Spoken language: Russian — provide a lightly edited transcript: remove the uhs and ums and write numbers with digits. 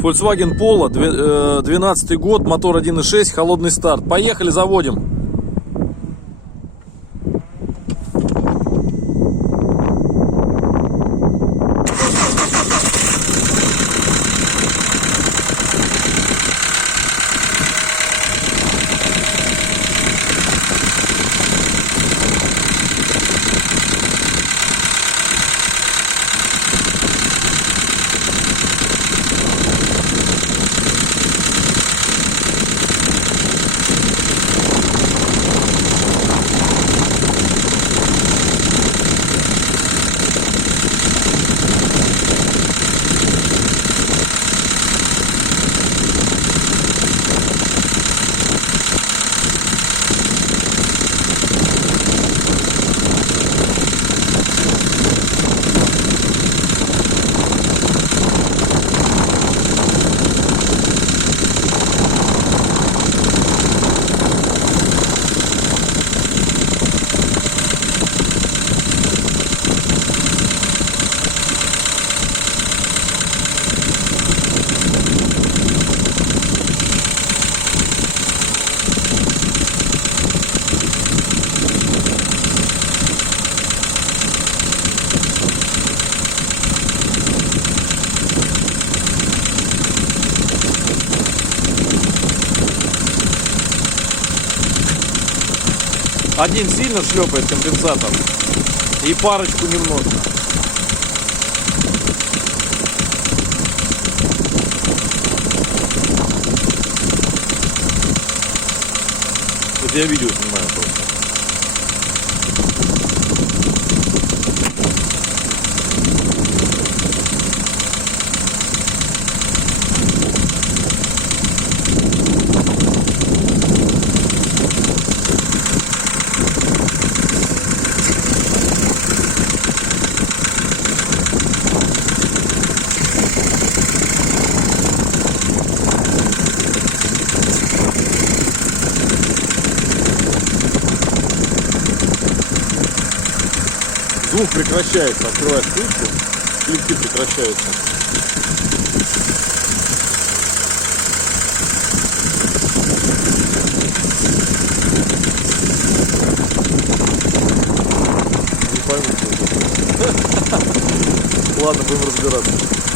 Volkswagen Polo, 12 год, мотор 1.6, холодный старт. Поехали, заводим. Один сильно шлепает конденсатор и парочку немного. Это я видео снимаю просто. Звук прекращается, открываешь крышку, клипки прекращаются. Не пойму. Ладно, будем разбираться.